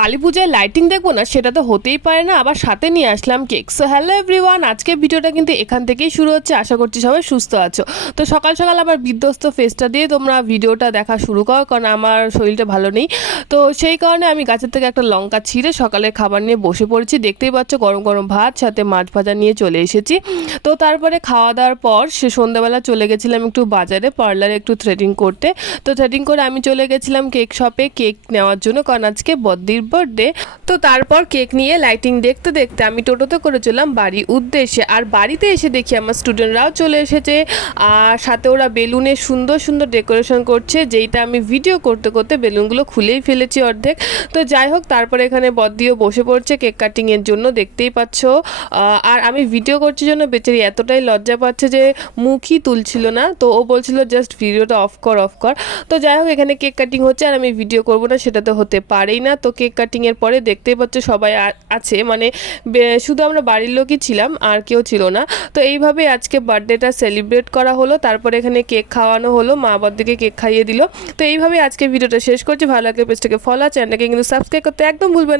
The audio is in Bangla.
কালী পূজায় লাইটিং দেখব না, সেটা তো হতেই পারে না। আবার সাথে নিয়ে আসলাম কেক সো হ্যালো এভরিওয়ান আজকে ভিডিওটা কিন্তু এখান থেকেই শুরু হচ্ছে। আশা করছি সবাই সুস্থ আছো। তো সকাল সকাল আবার বিধ্বস্ত ফেসটা দিয়ে তোমরা ভিডিওটা দেখা শুরু করো, কারণ আমার শরীরটা ভালো নেই। তো সেই কারণে আমি গাছের থেকে একটা লঙ্কা ছিঁড়ে সকালের খাবার নিয়ে বসে পড়েছি। দেখতেই পাচ্ছ গরম গরম ভাত, সাথে মাছ ভাজা নিয়ে চলে এসেছি। তো তারপরে খাওয়া দাওয়ার পর সে সন্ধ্যাবেলা চলে গেছিলাম একটু বাজারে পার্লারে একটু থ্রেডিং করতে। তো থ্রেডিং করে আমি চলে গেছিলাম কেক শপে কেক নেওয়ার জন্য, কারণ আজকে বদ্দির বার্থডে তো তারপর কেক নিয়ে লাইটিং দেখতে দেখতে আমি টোটোতে করে চললাম বাড়ির উদ্দেশ্যে। আর বাড়িতে এসে দেখি আমার স্টুডেন্টরাও চলে এসেছে। আর সাথে ওরা বেলুনে সুন্দর সুন্দর ডেকোরেশন করছে, যেইটা আমি ভিডিও করতে করতে বেলুনগুলো খুলেই ফেলেছি অর্ধেক। তো যাই হোক, তারপরে এখানে বদ্দিও বসে পড়ছে কেক কাটিংয়ের জন্য, দেখতেই পাচ্ছ। আর আমি ভিডিও করছি জন্য বেচারি এতটাই লজ্জা পাচ্ছে যে মুখই তুলছিল না। তো ও বলছিল জাস্ট ভিডিওটা অফ কর অফ কর। তো যাই হোক, এখানে কেক কাটিং হচ্ছে আর আমি ভিডিও করব না, সেটা তো হতে পারেই না। তো কেক কাটিংয়ের পরে দেখতেই পাচ্ছ সবাই আছে। মানে শুধু আমরা বাড়ির লোকই ছিলাম, আর কেউ ছিল না। তো এইভাবে আজকে বার্থডেটা সেলিব্রেট করা হলো। তারপরে এখানে কেক খাওয়ানো হলো, মা বাবাদেরকে কেক খাইয়ে দিল। তো এইভাবে আজকে ভিডিওটা শেষ করছি। ভালো লাগলে পেজটাকে ফলো চ্যানেলটাকে কিন্তু সাবস্ক্রাইব করতে একদম ভুলবেন।